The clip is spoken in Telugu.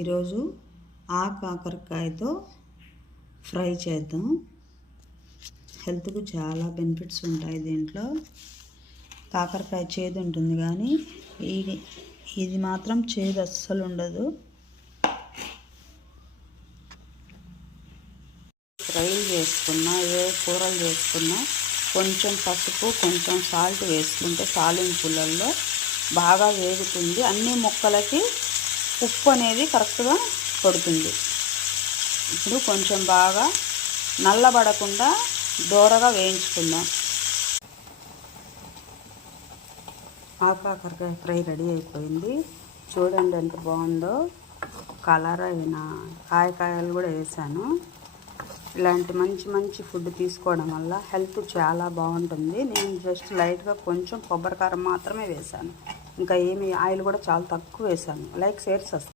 ఈరోజు కాకరకాయతో ఫ్రై చేద్దాం. హెల్త్కు చాలా బెనిఫిట్స్ ఉంటాయి దీంట్లో. కాకరకాయ చేదు ఉంటుంది కానీ ఇది మాత్రం చేదు అస్సలు ఉండదు. ఫ్రై చేసుకున్నా, ఏ కూరలు చేసుకున్నా కొంచెం పసుపు, కొంచెం సాల్ట్ వేసుకుంటే తాలింపులలో బాగా వేగుతుంది. అన్ని ముక్కలకి ఉప్పు అనేది కరెక్ట్గా పడుతుంది. ఇప్పుడు కొంచెం బాగా నల్లబడకుండా దూరగా వేయించుకుందాం. కాకరకాయ ఫ్రై రెడీ అయిపోయింది. చూడండి ఎంత బాగుందో. కలర్ అయినా కాయలు కూడా వేసాను. ఇలాంటి మంచి మంచి ఫుడ్ తీసుకోవడం వల్ల హెల్త్ చాలా బాగుంటుంది. నేను జస్ట్ లైట్గా కొంచెం కొబ్బరికారం మాత్రమే వేసాను. ఇంకా ఏమి ఆయిల్ కూడా చాలా తక్కువ వేసాను. Like, share, subscribe.